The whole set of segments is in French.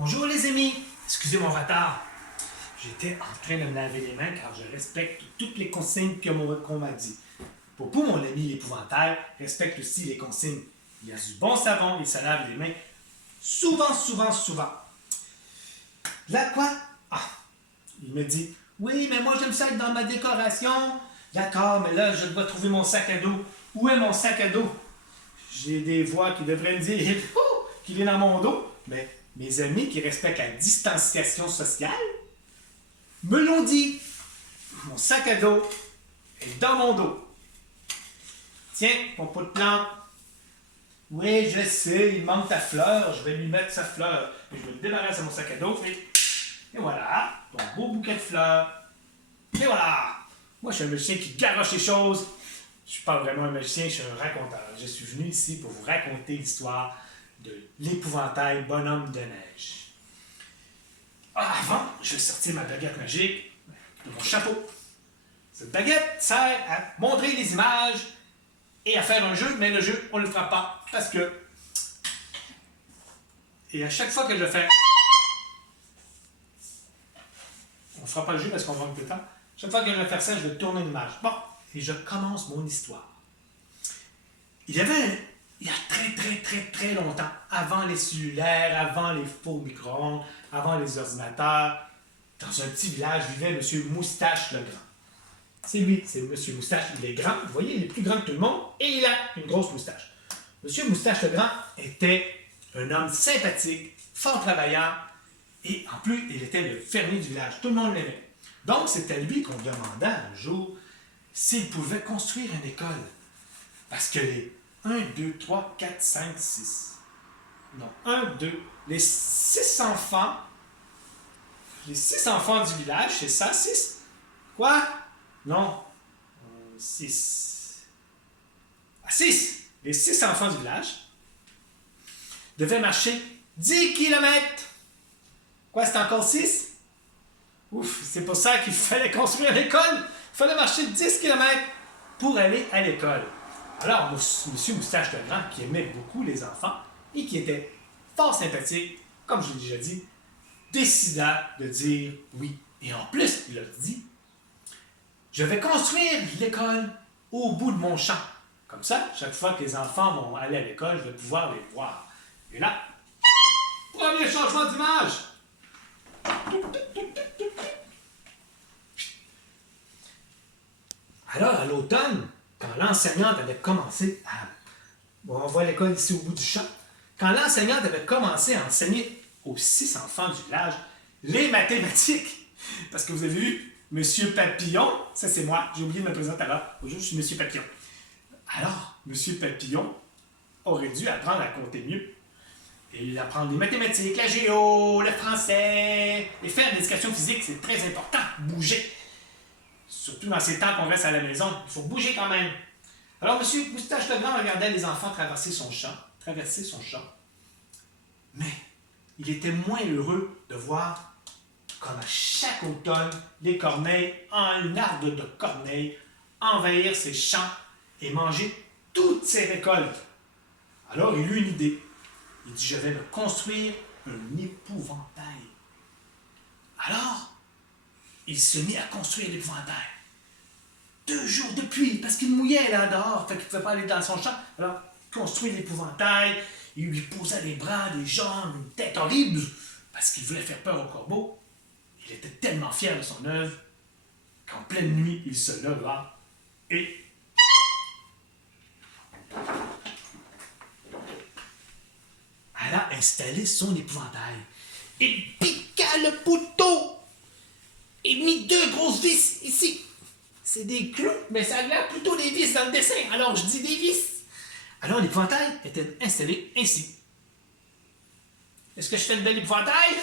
Bonjour les amis, excusez mon retard. J'étais en train de me laver les mains car je respecte toutes les consignes qu'on m'a dit. Popo, mon ami l'épouvantail, respecte aussi les consignes. Il y a du bon savon, il se lave les mains souvent, souvent, souvent. Là quoi? Ah, il me dit, oui, mais moi j'aime ça être dans ma décoration. D'accord, mais là je dois trouver mon sac à dos. Où est mon sac à dos? J'ai des voix qui devraient me dire qu'il est dans mon dos, mais mes amis qui respectent la distanciation sociale me l'ont dit. Mon sac à dos est dans mon dos. Tiens, mon pot de plante. Oui, je sais, il manque ta fleur. Je vais lui mettre sa fleur. Et je vais le débarrasser de mon sac à dos. Et voilà, ton beau bouquet de fleurs. Et voilà. Moi, je suis un magicien qui garoche les choses. Je ne suis pas vraiment un magicien, je suis un raconteur. Je suis venu ici pour vous raconter l'histoire de l'épouvantail bonhomme de neige. Avant, je vais sortir ma baguette magique de mon chapeau. Cette baguette sert à montrer les images et à faire un jeu, mais le jeu, on ne le fera pas parce que... Et à chaque fois que je fais... On ne fera pas le jeu parce qu'on manque de temps. Chaque fois que je vais faire ça, je vais tourner l'image. Bon, et je commence mon histoire. Il y a très longtemps, avant les cellulaires, avant les faux micro-ondes, avant les ordinateurs, dans un petit village vivait M. Moustache le Grand. C'est lui, c'est M. Moustache, il est grand, vous voyez, il est plus grand que tout le monde, et il a une grosse moustache. M. Moustache le Grand était un homme sympathique, fort travaillant, et en plus, il était le fermier du village. Tout le monde l'aimait. Donc, c'est à lui qu'on demanda un jour s'il pouvait construire une école. Parce que les 1, 2, 3, 4, 5, 6. Non, 1, 2. Les 6 enfants. Les 6 enfants du village, c'est ça, 6? Quoi? Non. 6. Ah, 6! Les 6 enfants du village devaient marcher 10 kilomètres. Quoi, c'est encore 6? Ouf, c'est pour ça qu'il fallait construire l'école. Il fallait marcher 10 kilomètres pour aller à l'école. Alors, M. Moustache le Grand, qui aimait beaucoup les enfants et qui était fort sympathique, comme je l'ai déjà dit, décida de dire oui. Et en plus, il a dit, je vais construire l'école au bout de mon champ. Comme ça, chaque fois que les enfants vont aller à l'école, je vais pouvoir les voir. Et là, premier changement d'image. Alors, à l'automne, quand l'enseignante avait commencé à... Bon, on voit l'école ici au bout du champ. Quand l'enseignante avait commencé à enseigner aux 6 enfants du village les mathématiques, parce que vous avez vu, M. Papillon, ça c'est moi, j'ai oublié de me présenter là. Bonjour, je suis M. Papillon. Alors, M. Papillon aurait dû apprendre à compter mieux. Et il apprend les mathématiques, la géo, le français, et faire de l'éducation physique, c'est très important, bouger. Surtout dans ces temps qu'on reste à la maison, il faut bouger quand même. Alors, M. Moustache le Grand regardait les enfants traverser son champ. Mais il était moins heureux de voir comme à chaque automne, les corneilles, une arbre de corneilles, envahir ses champs et manger toutes ses récoltes. Alors, il eut une idée. Il dit, je vais me construire un épouvantail. Alors, il se mit à construire l'épouvantail. 2 jours de pluie, parce qu'il mouillait là dehors, fait qu'il ne pouvait pas aller dans son champ. Alors, il construit l'épouvantail, il lui posa des bras, des jambes, une tête horrible, parce qu'il voulait faire peur au corbeau. Il était tellement fier de son œuvre qu'en pleine nuit, il se leva et... alla installer son épouvantail. Il piqua le poteau et mit 2 grosses vis ici. C'est des clous, mais ça a l'air plutôt des vis dans le dessin, alors je dis des vis. Alors l'épouvantail était installé ainsi. Est-ce que je fais une belle épouvantail?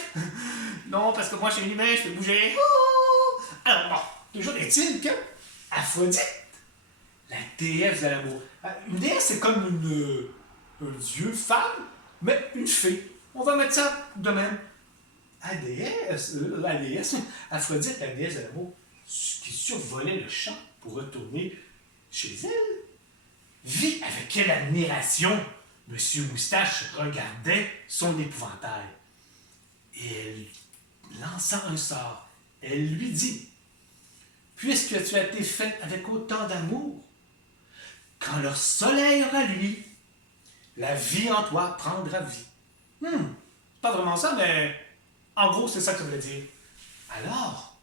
Non, parce que moi, je suis un humain, je peux bouger. Alors, bon, toujours est-il que Aphrodite, la déesse de l'amour. Une déesse, c'est comme un dieu femme, mais une fée. On va mettre ça de même. La déesse, Aphrodite, la déesse de l'amour, qui survolait le champ pour retourner chez elle, vit avec quelle admiration M. Moustache regardait son épouvantail. et elle lança un sort. Elle lui dit, puisque tu as été faite avec autant d'amour, quand le soleil aura lui, la vie en toi prendra vie. Pas vraiment ça, mais en gros, c'est ça que ça veut dire. Alors,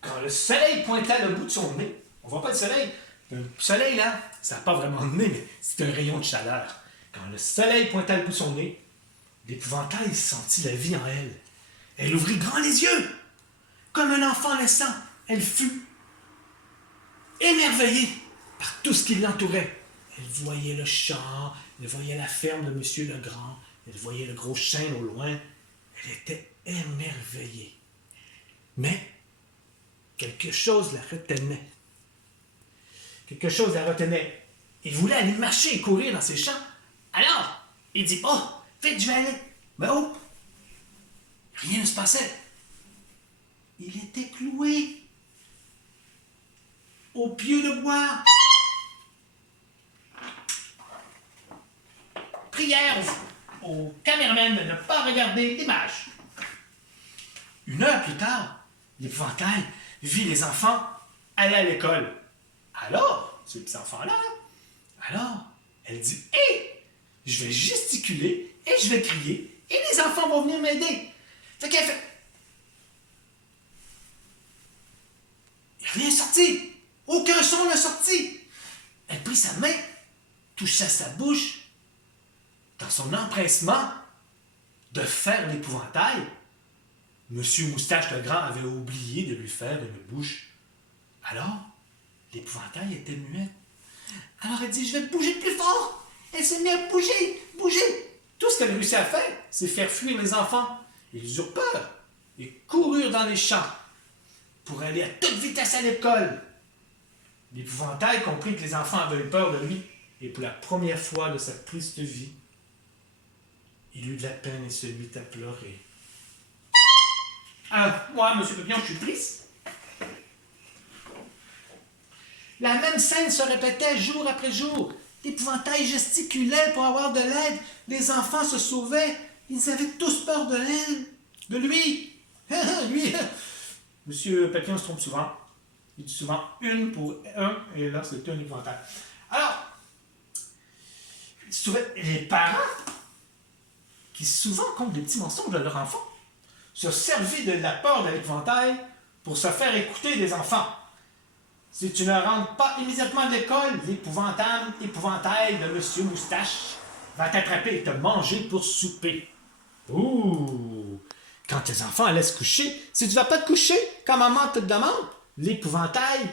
quand le soleil pointa le bout de son nez, on voit pas le soleil. Le soleil, là, ça n'a pas vraiment de nez, mais c'est un rayon de chaleur. Quand le soleil pointa le bout de son nez, l'épouvantail sentit la vie en elle. Elle ouvrit grand les yeux. Comme un enfant naissant, elle fut émerveillée par tout ce qui l'entourait. Elle voyait le champ, elle voyait la ferme de Monsieur Legrand, elle voyait le gros chêne au loin. Elle était émerveillée. Mais quelque chose la retenait. Quelque chose la retenait. Il voulait aller marcher et courir dans ses champs. Alors, il dit, oh, vite, je vais aller. Mais oh, rien ne se passait. Il était cloué au pied de bois. Prière au caméraman de ne pas regarder l'image. 1 heure plus tard, l'épouvantail vit les enfants aller à l'école. Alors, ces petits enfants-là, alors, elle dit, hé, je vais gesticuler et je vais crier et les enfants vont venir m'aider. Fait qu'elle fait, il n'y a rien sorti. Aucun son n'a sorti. Elle prit sa main, toucha sa bouche. Dans son empressement de faire l'épouvantail, Monsieur Moustache le Grand avait oublié de lui faire une bouche. Alors, l'épouvantail était muette. Alors elle dit, je vais bouger plus fort. Elle s'est mise à bouger. Tout ce qu'elle a réussi à faire, c'est faire fuir les enfants. Ils eurent peur et coururent dans les champs pour aller à toute vitesse à l'école. L'épouvantail comprit que les enfants avaient peur de lui et pour la première fois de sa triste vie, il eut de la peine et se mit à pleurer. Moi, Monsieur Pépion, je suis triste. La même scène se répétait jour après jour. L'épouvantail gesticulait pour avoir de l'aide. Les enfants se sauvaient. Ils avaient tous peur de elle, de lui. Lui, Monsieur Papillon se trompe souvent. Il dit souvent une pour un, et là, c'était un épouvantail. Alors, les parents, qui souvent comptent des petits mensonges de leur enfant, se servaient de la peur de l'épouvantail pour se faire écouter des enfants. Si tu ne rentres pas immédiatement à l'école, l'épouvantail de Monsieur Moustache va t'attraper et te manger pour souper. Ouh! Quand tes enfants allaient se coucher, si tu ne vas pas te coucher quand maman te demande, l'épouvantail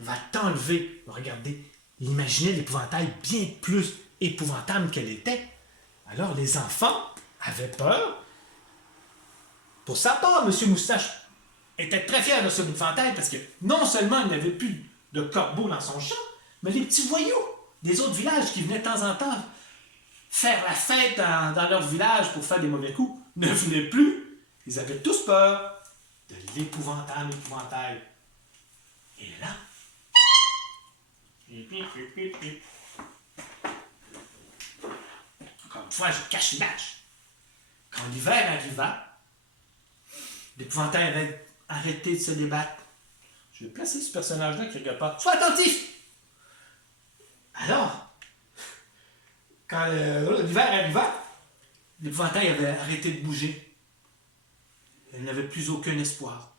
va t'enlever. Regardez, imaginez l'épouvantail bien plus épouvantable qu'elle était. Alors les enfants avaient peur. Pour sa part, M. Moustache était très fier de son épouvantail parce que non seulement il n'avait plus de corbeaux dans son champ, mais les petits voyous des autres villages qui venaient de temps en temps faire la fête dans leur village pour faire des mauvais coups ne venaient plus. Ils avaient tous peur de l'épouvantable épouvantail. Et là, encore une fois, je cache l'image. Quand l'hiver arriva, l'épouvantail avait arrêté de se débattre. Je vais placer ce personnage-là qui regarde pas. Sois attentif! Alors, quand l'hiver arriva, l'épouvantail avait arrêté de bouger. Elle n'avait plus aucun espoir.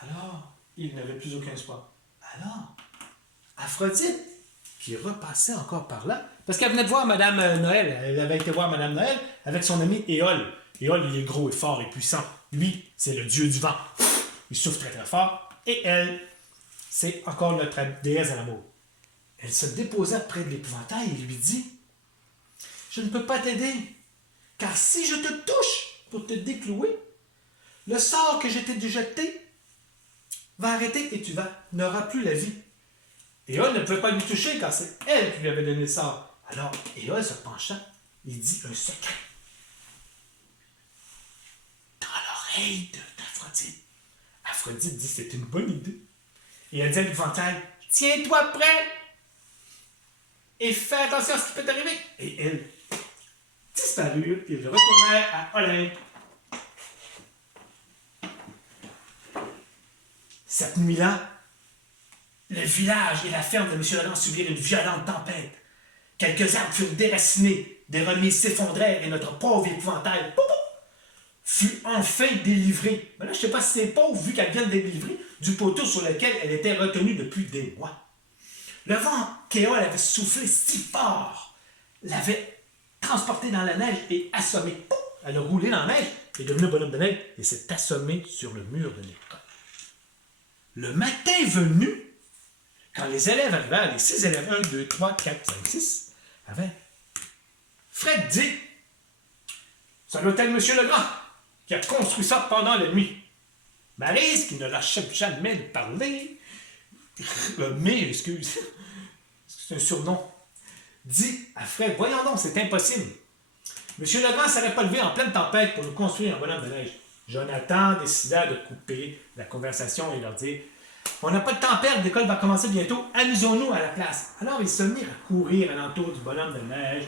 Alors, il n'avait plus aucun espoir. Alors, Aphrodite, qui repassait encore par là, parce qu'elle venait de voir Madame Noël, elle avait été voir Madame Noël avec son ami Éole. Éole, il est gros et fort et puissant. Lui, c'est le dieu du vent. Il souffle très très fort. Et elle, c'est encore notre déesse de l'amour. Elle se déposa près de l'épouvantail et lui dit, « Je ne peux pas t'aider, car si je te touche pour te déclouer, le sort que je t'ai jeté va arrêter et tu n'auras plus la vie. » Éole ne pouvait pas lui toucher car c'est elle qui lui avait donné le sort. Alors Éole se pencha, il dit un secret dans l'oreille d'Aphrodite. Aphrodite dit c'est une bonne idée. Et elle dit à l'épouvantail, tiens-toi prêt et fais attention à ce qui peut t'arriver. Et elle disparut. Ils retournèrent à Olympe. Cette nuit-là, le village et la ferme de M. Legrand subirent une violente tempête. Quelques arbres furent déracinés, des remises s'effondrèrent et notre pauvre épouvantail fut enfin délivrée. Mais là, je ne sais pas si c'est pauvre, vu qu'elle vient de délivrer du poteau sur lequel elle était retenue depuis des mois. Le vent Kéol avait soufflé si fort, l'avait transportée dans la neige et assommée. Pouf! Elle a roulé dans la neige, est devenue un bonhomme de neige et s'est assommée sur le mur de l'école. Le matin venu, quand les élèves arrivèrent, les 6 élèves, 1, 2, 3, 4, 5, 6, avaient, Fred dit, c'est l'hôtel M. Legrand qui a construit ça pendant la nuit. Maryse, qui ne lâchait jamais de parler, excuse, c'est un surnom, dit à Fred, voyons donc, c'est impossible. M. Legrand ne serait pas levé en pleine tempête pour nous construire un bonhomme de neige. Jonathan décida de couper la conversation et leur dire, on n'a pas de temps à perdre, l'école va commencer bientôt, amusons-nous à la place. Alors ils se mirent à courir alentour du bonhomme de neige,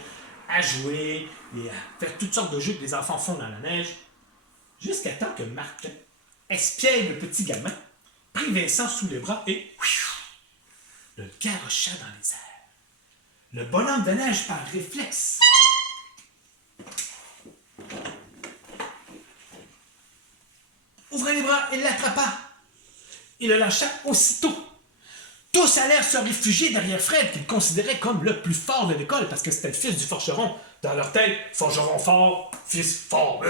à jouer et à faire toutes sortes de jeux que les enfants font dans la neige, jusqu'à temps que Martin, espiègle petit gamin, prit Vincent sous les bras et le garocha dans les airs. Le bonhomme de neige, par réflexe, ouvrit les bras et l'attrapa. Il le lâcha aussitôt. Tous allèrent se réfugier derrière Fred, qu'ils considéraient comme le plus fort de l'école, parce que c'était le fils du forgeron. Dans leur tête, forgeron fort, fils fort.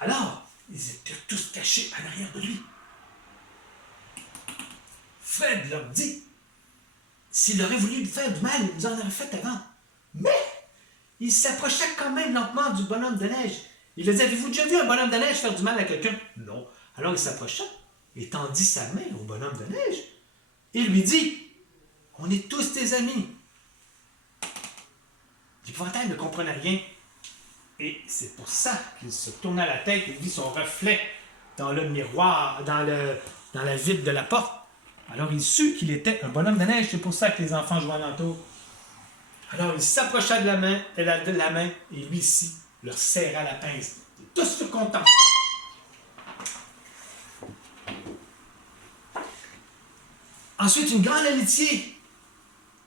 Alors, ils étaient tous cachés à l'arrière de lui. Fred leur dit, s'il aurait voulu lui faire du mal, il nous en aurait fait avant. Mais, il s'approcha quand même lentement du bonhomme de neige. Il leur dit, avez-vous déjà vu un bonhomme de neige faire du mal à quelqu'un? Non. Alors il s'approcha et tendit sa main au bonhomme de neige et lui dit, on est tous tes amis. L'épouvantail ne comprenait rien. Et c'est pour ça qu'il se tourna la tête et vit son reflet dans le miroir, dans la vitre de la porte. Alors il sut qu'il était un bonhomme de neige. C'est pour ça que les enfants jouaient alentour. Alors il s'approcha de la main et lui ici leur serra la pince. Tous furent contents. Ensuite, une grande amitié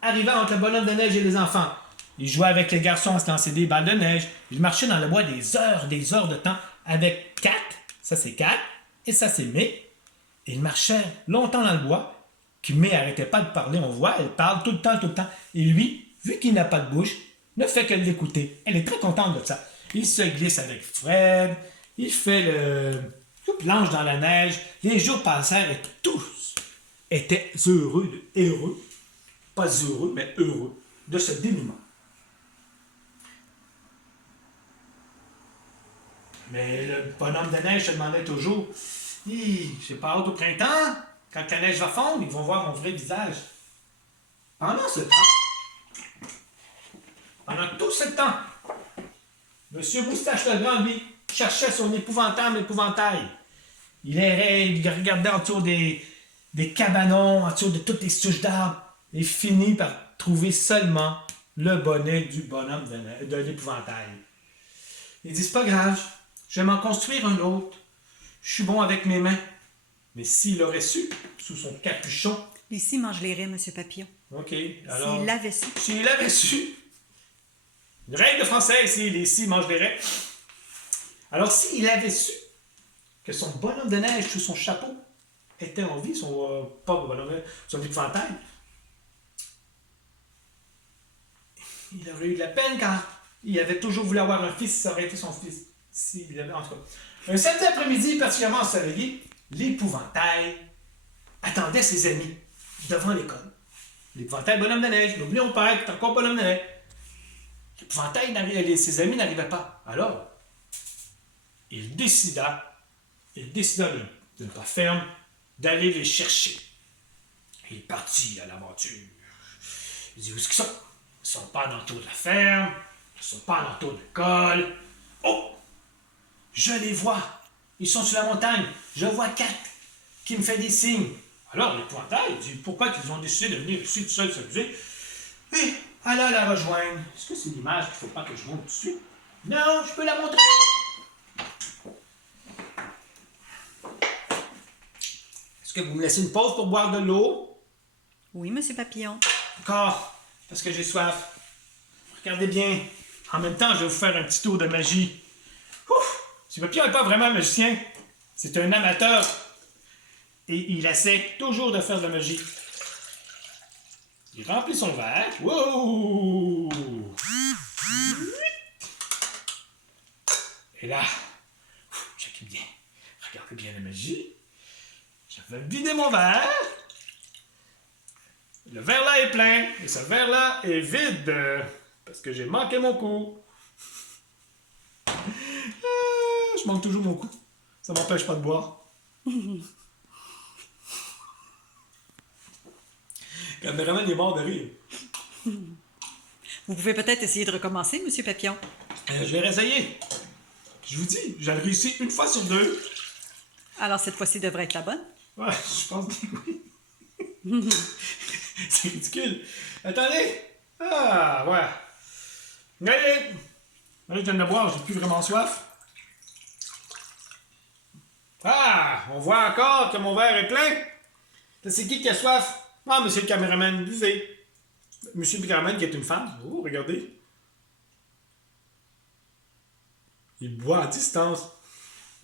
arriva entre le bonhomme de neige et les enfants. Il jouait avec les garçons à se lancer des balles de neige. Il marchait dans le bois des heures de temps avec Kat, ça c'est Kat, et ça c'est May. Et il marchait longtemps dans le bois, que May n'arrêtait pas de parler, on voit, elle parle tout le temps. Et lui, vu qu'il n'a pas de bouche, ne fait que l'écouter. Elle est très contente de ça. Il se glisse avec Fred, il fait le planche dans la neige. Les jours passèrent et tous étaient heureux, pas heureux, mais heureux de ce dénouement. Mais le bonhomme de neige se demandait toujours, j'ai pas hâte au printemps, quand la neige va fondre, ils vont voir mon vrai visage. Pendant tout ce temps, M. Moustache Legrand, lui, cherchait son épouvantable épouvantail. Il errait, il regardait autour des cabanons, autour de toutes les souches d'arbres, et finit par trouver seulement le bonnet du bonhomme de l'épouvantail. Il dit, c'est pas grave, je vais m'en construire un autre. Je suis bon avec mes mains. Mais s'il aurait su, sous son capuchon... Les scies mangent les raies, M. Papillon. OK, alors... S'il l'avait su. S'il avait su. Une règle de français ici, les scies mangent des raies. Alors, s'il avait su que son bonhomme de neige sous son chapeau était en vie, son épouvantail, il aurait eu de la peine quand il avait toujours voulu avoir un fils, ça aurait été son fils. S'il avait, en tout cas. Un samedi après-midi, particulièrement ensoleillé, l'épouvantail attendait ses amis devant l'école. L'épouvantail, bonhomme de neige, n'oublions pas qu'il est encore bonhomme de neige. L'épouvantail, ses amis n'arrivaient pas. Alors, il décida de ne pas ferme, d'aller les chercher. Il partit à l'aventure. Il dit, où est-ce qu'ils sont? Ils ne sont pas alentour de la ferme, ils ne sont pas alentour de l'école. Oh! Je les vois. Ils sont sur la montagne. Je vois Kat qui me fait des signes. Alors l'épouvantail dit, pourquoi ils ont décidé de venir ici tout seuls s'amuser? Et alla la rejoindre. Est-ce que c'est l'image qu'il ne faut pas que je montre tout de suite? Non, je peux la montrer. Est-ce que vous me laissez une pause pour boire de l'eau? Oui, Monsieur Papillon. Encore, parce que j'ai soif. Regardez bien. En même temps, je vais vous faire un petit tour de magie. Ouf! Ce papillon n'est pas vraiment un magicien. C'est un amateur. Et il essaie toujours de faire de la magie. Il remplit son verre. Wow! Et là, checkez bien. Regardez bien la magie. Je vais vider mon verre. Le verre là est plein. Et ce verre là est vide. Parce que j'ai manqué mon coup. Je manque toujours mon coup. Ça m'empêche pas de boire. Le caméraman est mort de rire. Vous pouvez peut-être essayer de recommencer, Monsieur Papillon. Je vais réessayer. Je vous dis, j'ai réussi une fois sur deux. Alors, cette fois-ci devrait être la bonne. Ouais, je pense bien que oui. C'est ridicule. Attendez. Ah, ouais. Allez, je viens de boire, j'ai plus vraiment soif. Ah, on voit encore que mon verre est plein. C'est qui a soif? Ah, monsieur le caméraman, buvez. Monsieur le caméraman qui est une femme. Oh, regardez. Il boit à distance.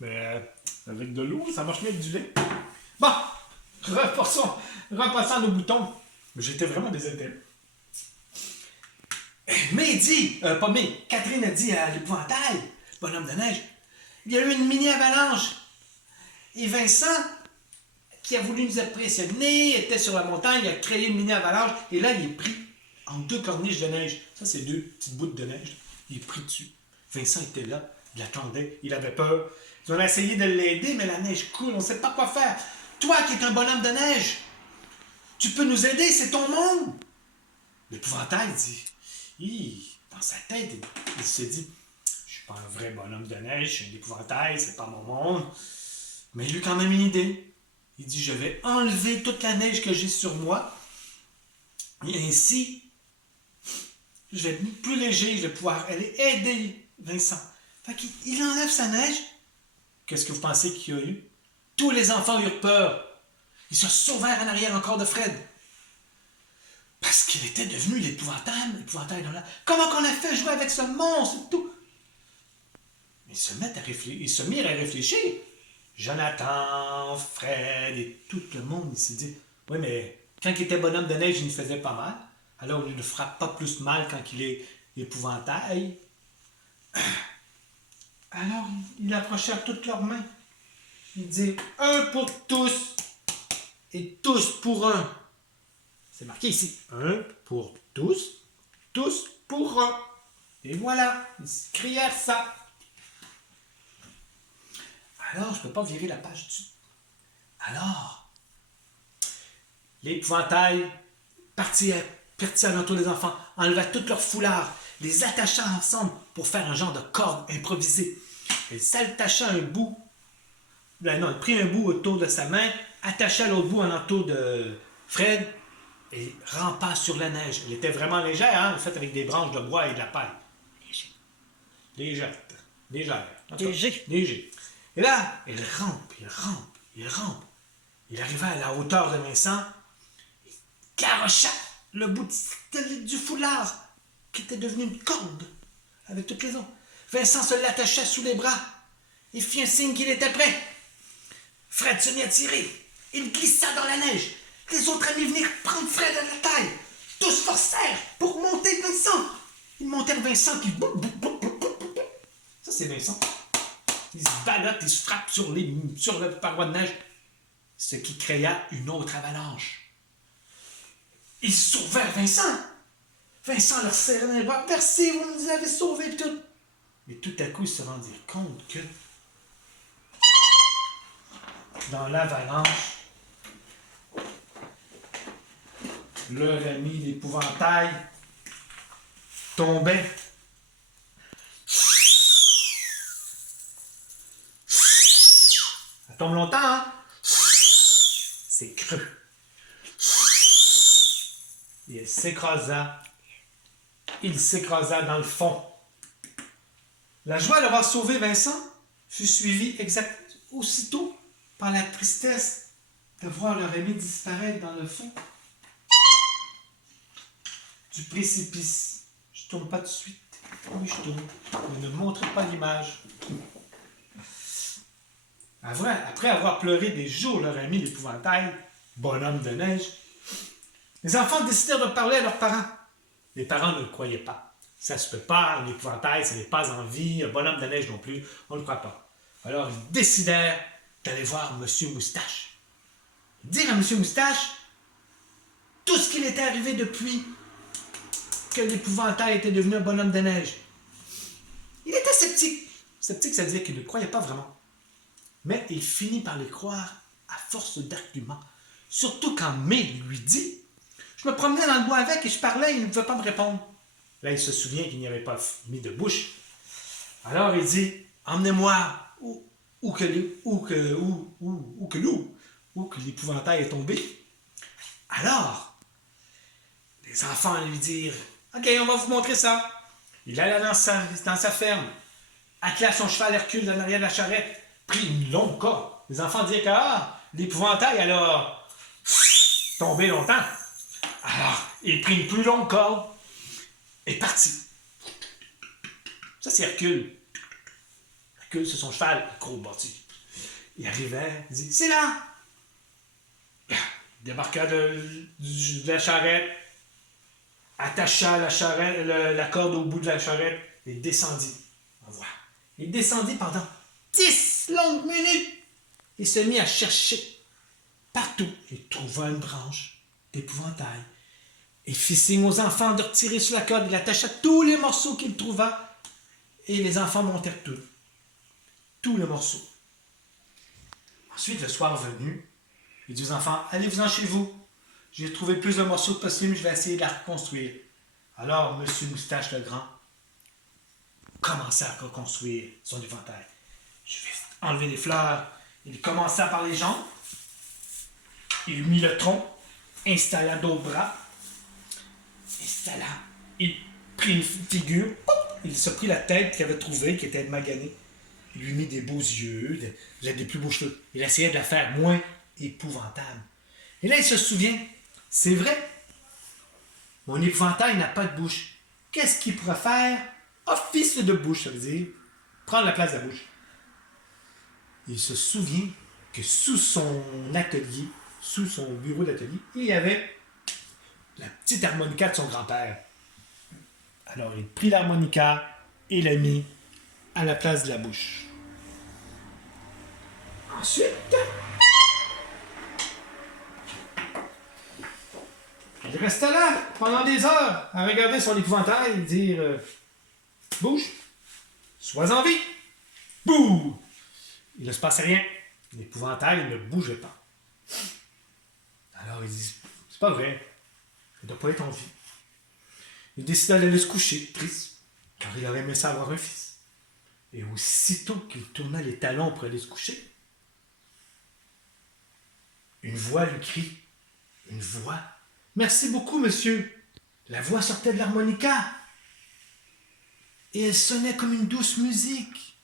Mais avec de l'eau, ça marche mieux avec du lait. Bon, repassons à nos boutons. J'étais vraiment désintéressé. Mais dit, pas mais, Catherine a dit à l'épouvantail, bonhomme de neige, il y a eu une mini-avalanche. Et Vincent, qui a voulu nous impressionner, était sur la montagne, il a créé une mini-avalanche, et là, il est pris en deux corniches de neige. Ça, c'est deux petites bouts de neige. Il est pris dessus. Vincent était là, il attendait, il avait peur. Ils ont essayé de l'aider, mais la neige coule, on ne sait pas quoi faire. Toi qui es un bonhomme de neige, tu peux nous aider, c'est ton monde. L'épouvantail dit, dans sa tête, il se dit, je suis pas un vrai bonhomme de neige, je suis un épouvantail, c'est pas mon monde. Mais il a eu quand même une idée. Il dit, je vais enlever toute la neige que j'ai sur moi. Et ainsi, je vais être plus léger, je vais pouvoir aller aider Vincent. Fait qu'il enlève sa neige. Qu'est-ce que vous pensez qu'il y a eu? Tous les enfants eurent peur. Ils se sauvèrent en arrière encore de Fred. Parce qu'il était devenu l'épouvantail dans la... Comment qu'on a fait jouer avec ce monstre et tout? Ils se mirent à réfléchir. Jonathan, Fred et tout le monde, il s'est dit, oui, mais quand il était bonhomme de neige, il nous faisait pas mal. Alors, il ne frappe pas plus mal quand il est épouvantail. Alors, ils approchèrent toutes leurs mains. Il dit, un pour tous et tous pour un. C'est marqué ici, un pour tous pour un. Et voilà, ils crièrent ça. Alors, je ne peux pas virer la page dessus. Alors, l'épouvantail partit à l'entour des enfants, enleva tous leurs foulards, les attacha ensemble pour faire un genre de corde improvisée. Il s'attacha un bout, il prit un bout autour de sa main, attacha l'autre bout en entour de Fred et rampa sur la neige. Elle était vraiment légère, hein, faite avec des branches de bois et de la paille. Légère. Léger. Et là, il rampe. Il arriva à la hauteur de Vincent. Il garocha le bout du foulard qui était devenu une corde avec toutes les autres. Vincent se l'attacha sous les bras et fit un signe qu'il était prêt. Fred se mit à tirer. Il glissa dans la neige. Les autres amis venirent prendre Fred à la taille. Tous forcèrent pour monter Vincent. Ils montèrent Vincent qui... Ça, c'est Vincent. Il se ballotte, il se frappe sur le paroi de neige, ce qui créa une autre avalanche. Ils sauvèrent Vincent. Vincent leur serrait dans les bras. Merci, vous nous avez sauvés tout. Mais tout à coup, ils se rendirent compte que dans l'avalanche, leur ami l'épouvantail tombait. Ça tombe longtemps, hein? C'est creux. Et elle s'écrasa il s'écrasa dans le fond. La joie d'avoir sauvé Vincent fut suivie aussitôt par la tristesse de voir leur ami disparaître dans le fond du précipice. Je tourne pas tout de suite. Oui, je tourne. Mais ne montrez pas l'image. Après avoir pleuré des jours leur ami l'épouvantail, bonhomme de neige, les enfants décidèrent de parler à leurs parents. Les parents ne le croyaient pas. Ça se peut pas, un épouvantail, ça n'est pas en vie, un bonhomme de neige non plus, on ne le croit pas. Alors ils décidèrent d'aller voir M. Moustache. Dire à M. Moustache tout ce qu'il était arrivé depuis que l'épouvantail était devenu un bonhomme de neige. Il était sceptique. Sceptique, ça veut dire qu'il ne croyait pas vraiment. Mais il finit par les croire à force d'arguments. Surtout quand May lui dit « Je me promenais dans le bois avec et je parlais et il ne pouvait pas me répondre. » Là, il se souvient qu'il n'y avait pas mis de bouche. Alors il dit « Emmenez-moi où que l'épouvantail est tombé. » Alors, les enfants lui dirent « Ok, on va vous montrer ça. » Il alla dans sa ferme, attela son cheval Hercule en arrière de la charrette, prit une longue corde. Les enfants dirent que l'épouvantail alors tombé longtemps. Alors, il prit une plus longue corde et partit. Ça, c'est Hercule. Hercule, c'est son cheval, gros bâti. Il arrivait, il dit « C'est là! » Il débarqua de la charrette, attacha la corde au bout de la charrette et descendit. On voit. Il descendit pendant 10 longues minutes et se mit à chercher partout. Il trouva une branche d'épouvantail et fit signe aux enfants de retirer sur la corde. Il attacha tous les morceaux qu'il trouva et les enfants montèrent tous les morceaux. Ensuite, le soir venu, il dit aux enfants, allez-vous-en chez vous. J'ai trouvé plus de morceaux que possible, je vais essayer de la reconstruire. Alors, M. Moustache le Grand commença à reconstruire son éventail. Je vais enlever les fleurs. Il commença par les jambes. Il mit le tronc, installa d'autres bras, il prit une figure, il se prit la tête qu'il avait trouvée, qui était maganée. Il lui mit des beaux yeux, des plus beaux cheveux. Il essayait de la faire moins épouvantable. Et là, il se souvient, c'est vrai, mon épouvantail n'a pas de bouche. Qu'est-ce qu'il pourrait faire? Office de bouche, ça veut dire prendre la place de la bouche. Il se souvient que sous son atelier, sous son bureau d'atelier, il y avait la petite harmonica de son grand-père. Alors, il prit l'harmonica et l'a mis à la place de la bouche. Ensuite, il restait là pendant des heures à regarder son épouvantail et dire bouge, sois en vie. Bouh! Il ne se passait rien. L'épouvantail ne bougeait pas. Alors il dit c'est pas vrai, il ne doit pas être en vie. Il décida d'aller se coucher, triste, car il aurait aimé ça avoir un fils. Et aussitôt qu'il tourna les talons pour aller se coucher, une voix lui crie, une voix. Merci beaucoup, monsieur. La voix sortait de l'harmonica. Et elle sonnait comme une douce musique.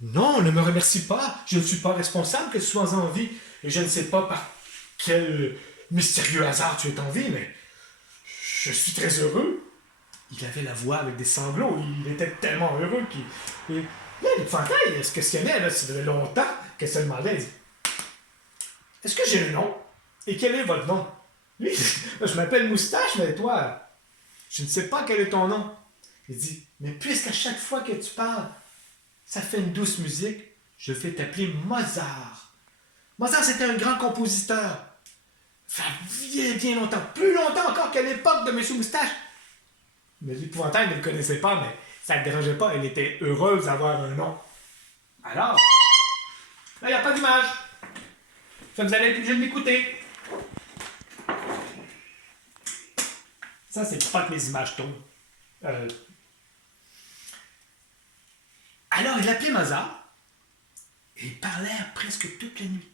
Non, ne me remercie pas. Je ne suis pas responsable que tu sois en vie. Et je ne sais pas par quel mystérieux hasard tu es en vie, mais je suis très heureux. Il avait la voix avec des sanglots. Il était tellement heureux qu'il... Et là, l'épouvantail, il se questionnait, là, ça faisait longtemps qu'elle se demandait. Il dit, est-ce que j'ai un nom? Et quel est votre nom? Lui, je m'appelle Moustache, mais toi, je ne sais pas quel est ton nom. Il dit, mais puisqu'à chaque fois que tu parles, ça fait une douce musique, je vais t'appeler Mozart. Mozart, c'était un grand compositeur. Ça fait bien longtemps, plus longtemps encore qu'à l'époque de M. Moustache. Mais l'épouvantail ne le connaissait pas, mais ça ne le dérangeait pas. Elle était heureuse d'avoir un nom. Alors, là, il n'y a pas d'image. Ça, vous allez être obligé de m'écouter. Ça, c'est pas que mes images tombent. Alors, il appelait Mozart et il parlait presque toute la nuit.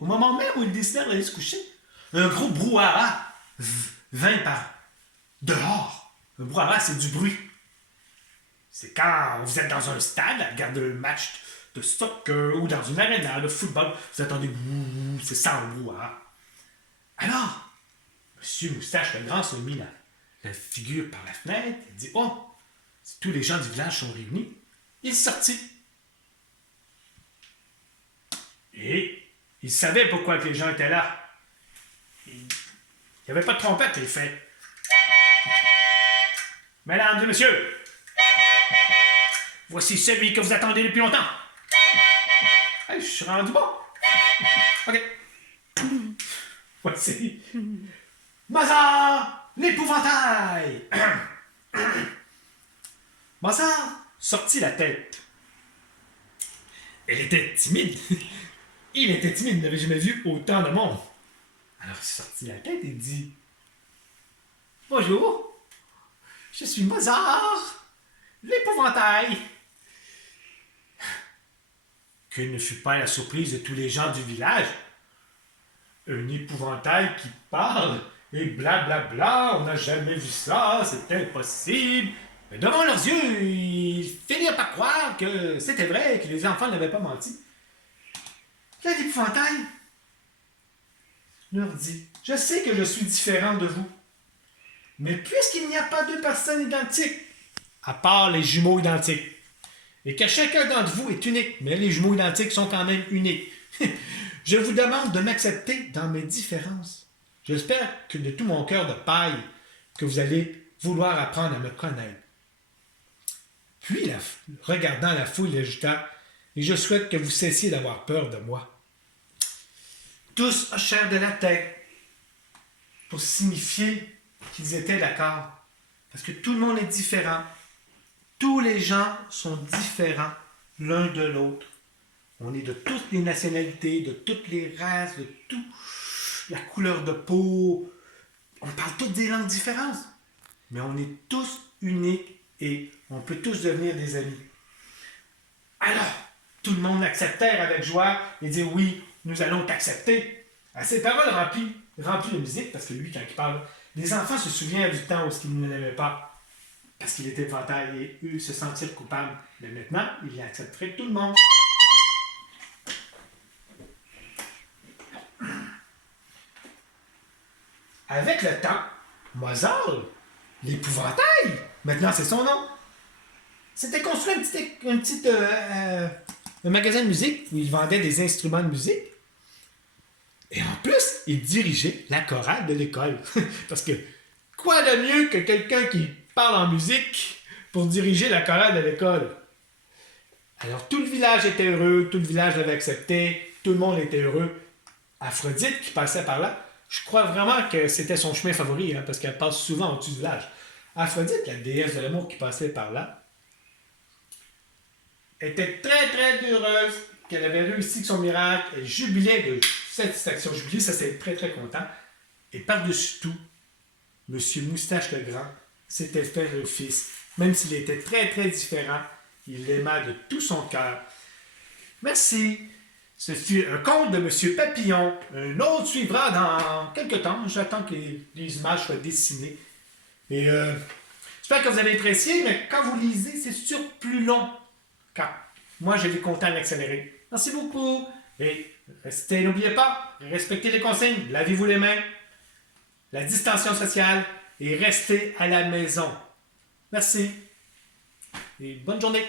Au moment même où il décidait d'aller se coucher, un gros brouhaha vint par dehors. Un brouhaha, c'est du bruit. C'est quand vous êtes dans un stade à regarder un match de soccer ou dans une arena de football, vous attendez, c'est sans brouhaha. Alors, M. Moustache le Grand se mit la figure par la fenêtre et dit « Oh, si tous les gens du village sont réunis, il sortit. » Et il savait pourquoi que les gens étaient là. Il n'y avait pas de trompette, il fait « Mesdames et messieurs, voici celui que vous attendez depuis longtemps. » Hey, je suis rendu bon. OK. Voici Mozart, l'épouvantail. Mozart sortit la tête. Elle était timide. Il était timide, il n'avait jamais vu autant de monde. Alors il sortit la tête et dit « Bonjour, je suis Mozart, l'épouvantail. » Quelle ne fut pas la surprise de tous les gens du village. Un épouvantail qui parle et blablabla, on n'a jamais vu ça, c'est impossible. Mais devant leurs yeux, ils finirent par croire que c'était vrai, que les enfants n'avaient pas menti. Là, l'épouvantail leur dit « Je sais que je suis différent de vous, mais puisqu'il n'y a pas deux personnes identiques, à part les jumeaux identiques, et que chacun d'entre vous est unique, mais les jumeaux identiques sont quand même uniques, je vous demande de m'accepter dans mes différences. J'espère que de tout mon cœur de paille, que vous allez vouloir apprendre à me connaître. » Puis, regardant la foule, il ajouta « Et je souhaite que vous cessiez d'avoir peur de moi. » Tous hochèrent de la tête pour signifier qu'ils étaient d'accord. Parce que tout le monde est différent. Tous les gens sont différents l'un de l'autre. On est de toutes les nationalités, de toutes les races, de tout, la couleur de peau. On parle toutes des langues différentes. Mais on est tous uniques et on peut tous devenir des amis. Alors, tout le monde acceptèrent avec joie et dit oui, nous allons t'accepter. À ces paroles remplies de musique, parce que lui, quand il parle, les enfants se souviennent du temps où il ne l'aimait pas, parce qu'il était épouvantail et eux se sentirent coupables. Mais maintenant, il accepterait tout le monde. Avec le temps, Mozart, l'épouvantail, maintenant c'est son nom, s'était construit un magasin de musique où il vendait des instruments de musique. Et en plus, il dirigeait la chorale de l'école. Parce que quoi de mieux que quelqu'un qui parle en musique pour diriger la chorale de l'école? Alors tout le village était heureux, tout le village l'avait accepté, tout le monde était heureux. Aphrodite qui passait par là, je crois vraiment que c'était son chemin favori, parce qu'elle passe souvent au-dessus du village. Aphrodite, la déesse de l'amour qui passait par là, était très très heureuse qu'elle avait réussi son miracle. Elle jubilait de satisfaction. Jubilait, ça c'est très très content. Et par-dessus tout, M. Moustache le Grand s'était fait un fils. Même s'il était très très différent, il l'aima de tout son cœur. Merci. Ce fut un conte de M. Papillon. Un autre suivra dans quelques temps. J'attends que les images soient dessinées. Et j'espère que vous avez apprécié, mais quand vous lisez, c'est sûr plus long. Car moi, je l'ai compté en accéléré. Merci beaucoup. Et n'oubliez pas, respectez les consignes, lavez-vous les mains, la distanciation sociale et restez à la maison. Merci. Et bonne journée.